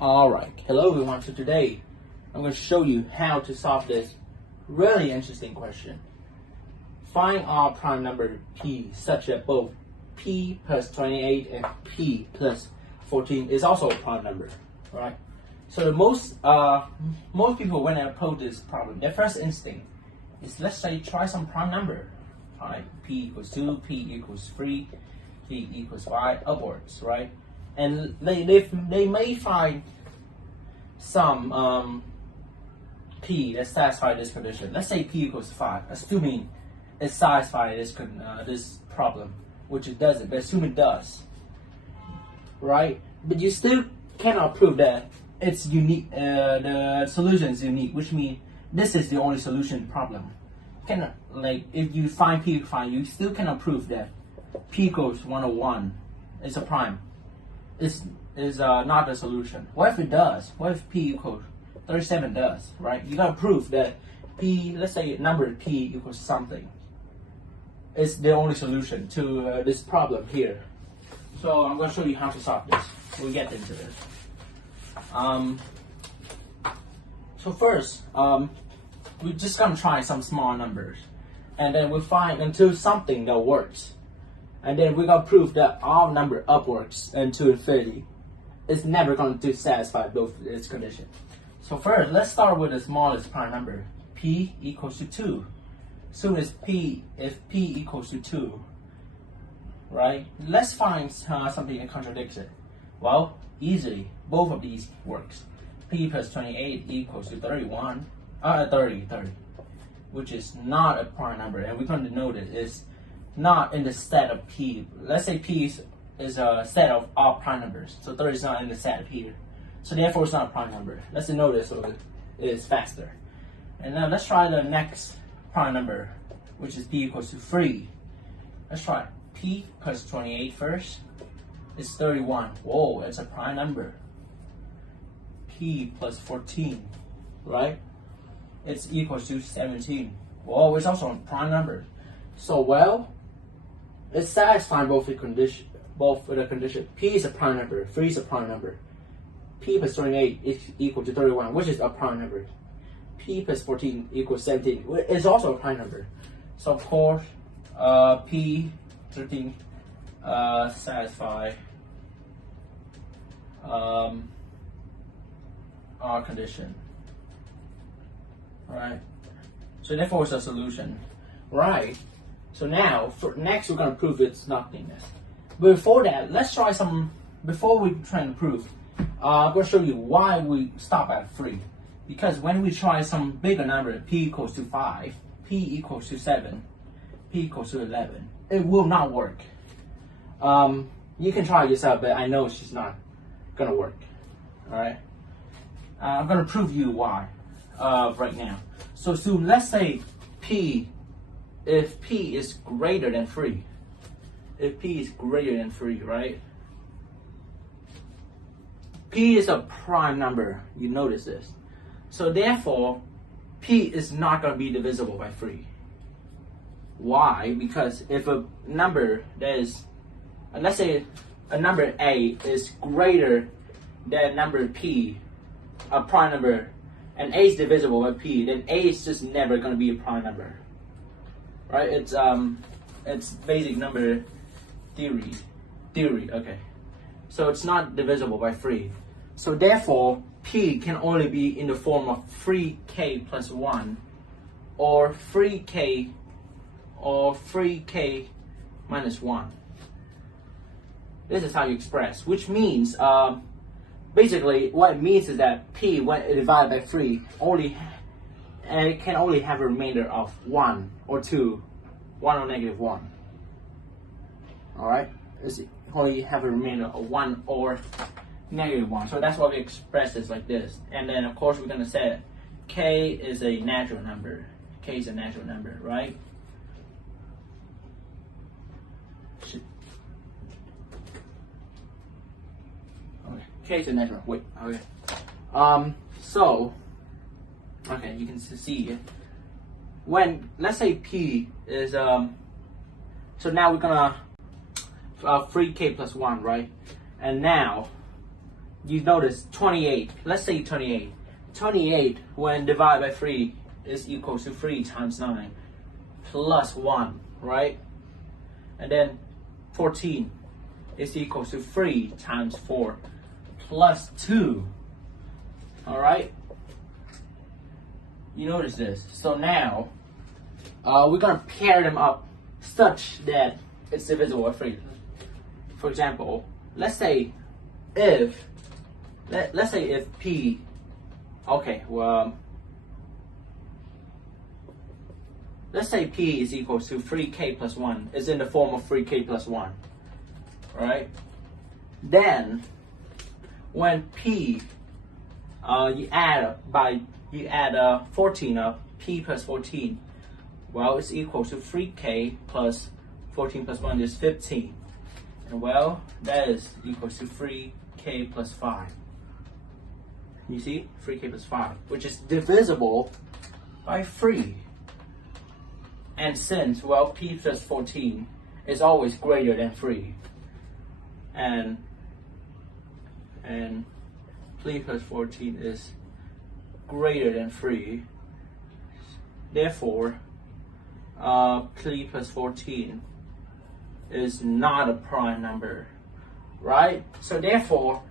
Alright, hello everyone. So today I'm going to show you how to solve this really interesting question. Find our prime number p such that both p plus 28 and p plus 14 is also a prime number. Right? So the most people, when they approach this problem, their first instinct is, let's say, try some prime number. Right? P equals 2, p equals 3, p equals 5, upwards, right? And they may find some p that satisfies this condition. Let's say p equals 5, assuming it satisfies this problem, which it doesn't, but assume it does, right? But you still cannot prove that it's unique. The solution is unique, which means this is the only solution problem. Cannot, like, if you find p equals 5, you still cannot prove that p equals 101 is a prime. Is not the solution. What if it does? What if p equals 37 does, right? You gotta prove that p, let's say number p equals something, is the only solution to this problem here. So I'm gonna show you how to solve this. We'll get into this. So first, we're just gonna try some small numbers, and then we'll find until something that works. And then we're going to prove that all number upwards into infinity is never going to satisfy both its conditions. So first, let's start with the smallest prime number, p equals to 2. Soon as if p equals to 2, right? Let's find something that contradicts it. Well, easily, both of these works. P plus 28 equals to 30, which is not a prime number, and we're going to note it is not in the set of p. Let's say p is a set of all prime numbers, so 30 is not in the set here. So therefore it's not a prime number. Let's denote it so it is faster. And now let's try the next prime number, which is p equals to 3. Let's try p plus 28 first. It's 31. Whoa, it's a prime number. P plus 14, right? It's equals to 17. Whoa, it's also a prime number. So well, it's satisfying both the condition. P is a prime number, 3 is a prime number. P plus 28 is equal to 31, which is a prime number. P plus 14 equals 17, it's also a prime number. So of course, P13 satisfy our condition, right? So therefore, it's a solution, right? So now, next we're going to prove its nothingness. But before that, let's try some, before we try to prove, I'm going to show you why we stop at 3. Because when we try some bigger number, p equals to 5, p equals to 7, p equals to 11, it will not work. You can try it yourself, but I know it's just not going to work. Alright? I'm going to prove you why right now. So let's say if p is greater than 3, if p is greater than 3, right? P is a prime number, you notice this. So therefore, p is not going to be divisible by 3. Why? Because if a number that is, let's say a number a is greater than number p, a prime number, and a is divisible by p, then a is just never going to be a prime number. Right? It's basic number theory. Okay. So it's not divisible by 3. So therefore, p can only be in the form of 3k plus 1, or 3k minus 1. This is how you express, which means basically what it means is that p, when divided by 3, it can only have a remainder of 1 or 2, 1 or negative 1. Alright? It's only have a remainder of 1 or negative 1. So that's why we express this like this. And then of course we're going to say k is a natural number. K is a natural number, right? Okay. K is a natural. Wait. Okay. So okay, you can see it. When, let's say p is so now we're gonna 3k plus 1, right? And now you notice 28. Let's say 28. 28 when divided by 3 is equal to 3 times 9 plus 1, right? And then 14 is equal to 3 times 4 plus 2. All right? You notice this. So now we're gonna pair them up such that it's divisible by 3. For example, let's say if P, okay, well, let's say P is equal to 3k plus 1. It's in the form of 3k plus 1, right? Then when P, you add 14 up, P plus 14, well, it's equal to 3k plus 14 plus 1 is 15. And well, that is equal to 3k plus 5. You see? 3k plus 5, which is divisible by 3. And since, well, P plus 14 is always greater than 3, and P plus 14 is greater than 3, therefore, P plus 14 is not a prime number, right? So therefore,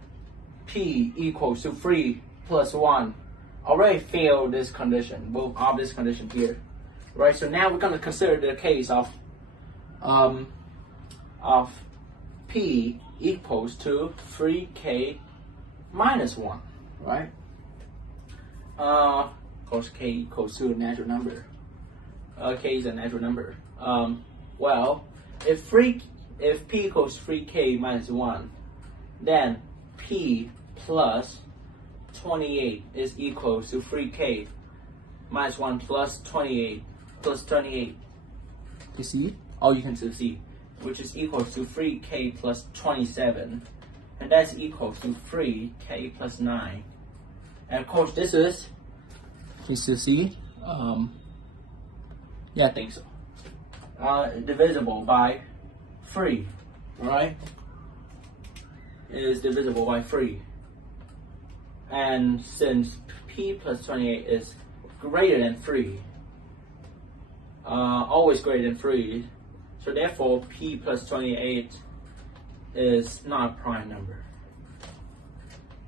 P equals to 3 plus 1 already failed this condition, both of this condition here, right? So now we're going to consider the case of P equals to 3k minus 1, right? Of course, k equals to a natural number. K is a natural number. Well, if P equals 3k minus 1, then P plus 28 is equal to 3k minus 1 plus 28 plus 28. You see? Oh, you can still see. Which is equal to 3k plus 27. And that's equal to 3k plus 9. And of course, this is, you still see? Yeah, I think so. Divisible by 3, right? It is divisible by 3. And since P plus 28 is greater than 3, always greater than 3, so therefore P plus 28 is not a prime number.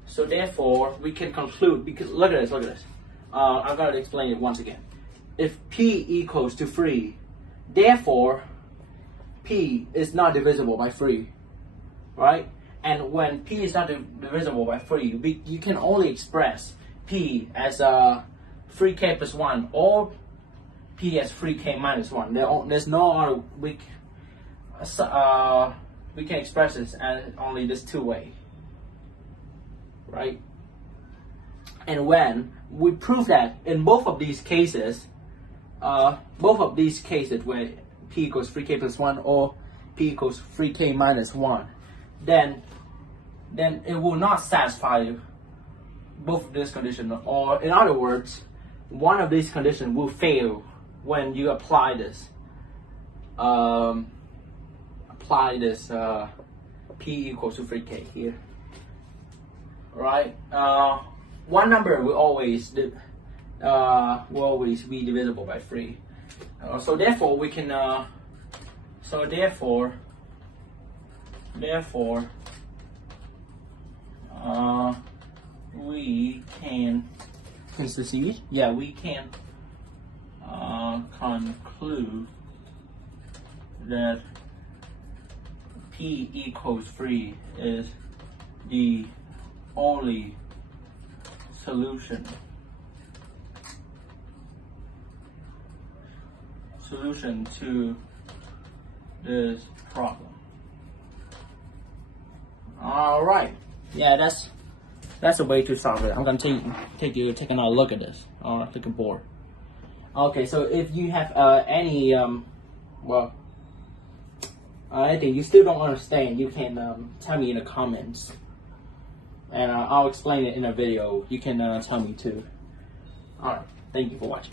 So therefore we can conclude, because look at this. I'm going to explain it once again. If P equals to 3, therefore P is not divisible by 3, right? And when P is not divisible by 3, you can only express P as 3k plus 1 or P as 3k minus 1. There's no other, we can express this as only this two way, right? And when we prove that in both of these cases where P equals 3k plus 1 or P equals 3k minus 1, then it will not satisfy both of these conditions, or in other words, one of these conditions will fail when you apply this P equals to 3k here, right? One number will always be divisible by 3. So therefore we can we can conclude that P equals 3 is the only solution to this problem. All right. Yeah, that's a way to solve it. I'm gonna take another look at this. Looking bored. Okay, so if you have any anything you still don't understand, you can tell me in the comments, and I'll explain it in a video. You can tell me too. All right. Thank you for watching.